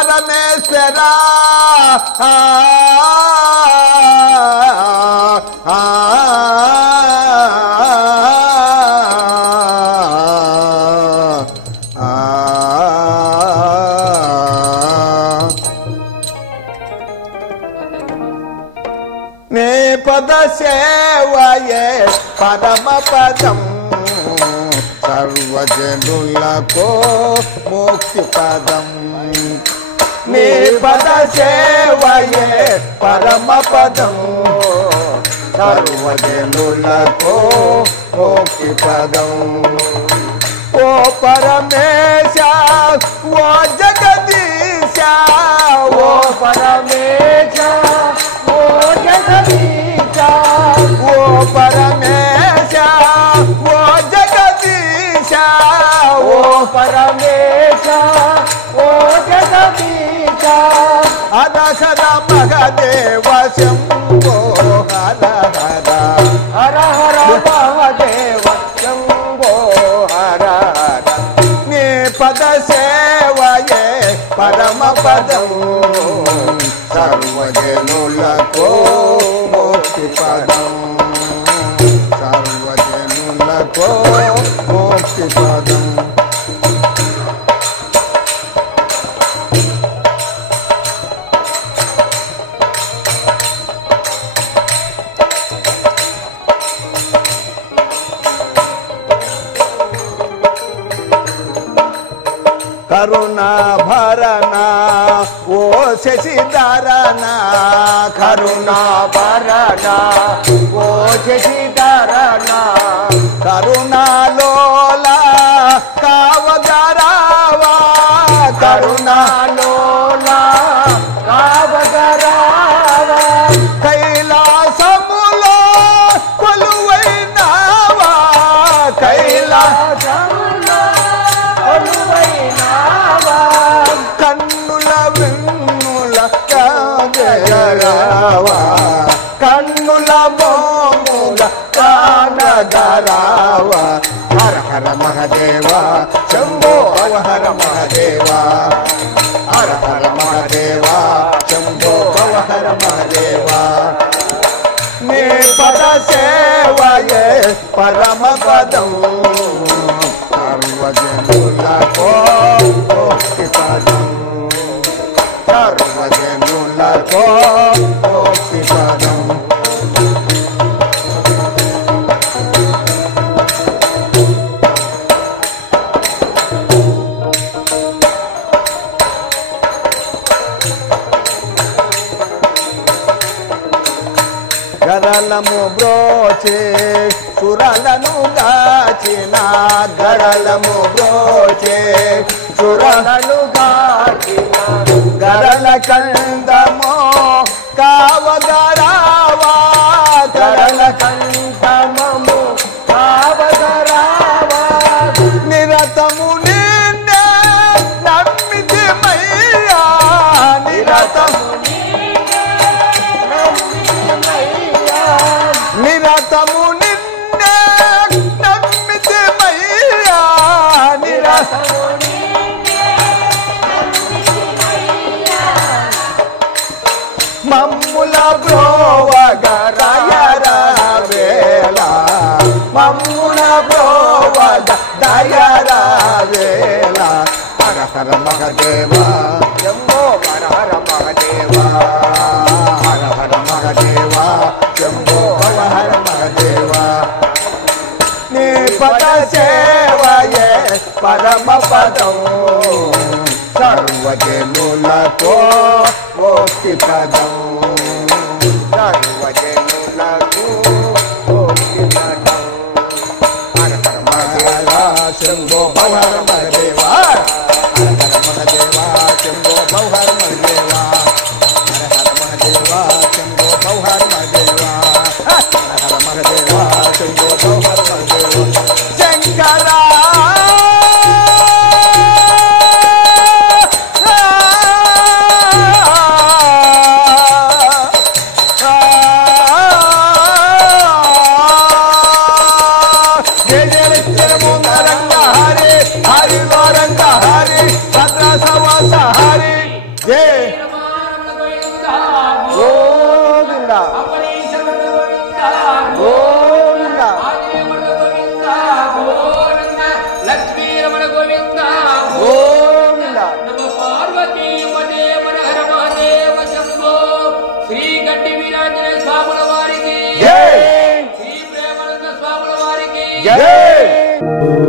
పరమేశ్వర నీ పద సేవయే పరమ పదం సర్వజనులకు ముక్తి పదం నీ పద సేవయే పరమ పదం సర్వజనులకు ముక్తి పదం ఓ పరమేశ ఓ జగదీశ ఓ పరమేశ ఓ జగదీశ ఓ పరమేశ ఓ జగదీశ ఓ పరమేశ ఓ జగదీశ హర హర మహదేవ శంభో హర హర హర హర మహదేవ శంభో హర హర నీ పద సేవయే పరమ పదం సర్వజనులకు ముక్తి పదం సర్వజనులకు ముక్తి పదం కరుణా భరణ ఓ శశిధరణ కరుణా భరణ ఓ శశిధరణ కరుణాలోల కావగరావా కరుణాలోల కావగరావా కైలాసములో కొలువైనావా కైలాసములో కన్నుల వెన్నుల కాగరావా కన్నుల మోముల కానగరావా హర హర మహదేవ శంభో హర మహదేవ హర హర మహదేవ శంభో హర మహదేవ నీ పద సేవయే పరమ పదం సర్వజనులకు ముక్తి పదం సర్వజనులకు ముక్తి పదం గరళము బ్రోచే సురలను గాచిన గరళము బ్రోచే సురలను గాచిన గరళ కందమో కావగరావా గరళ కందమము కావగరావా నిరతము నిన్నే నమ్మితి మయ్యా నిరతము నిరతము నిన్నే నమ్మితి మయ్యా నిరతము మమ్ముల బ్రోవగరాయర వేళ మమ్ముల బ్రోవగ దయర వేళ హర హర మహదేవ శంభో హర హర మహదేవ హర హర మహదేవ శంభో హర మహదేవ నీ పద సేవయే పరమ పదం సర్వజనులకు ముక్తి పదం సర్వజనులకు ముక్తి పదం హర హర మహదేవ శంభో హర మహదేవ హర హర మహదేవ శంభో హర మహదేవ హర హర మహదేవ శంభో హర మహదేవ హర హర మహదేవ శంభో హర మహదేవ శంకరా Ah जय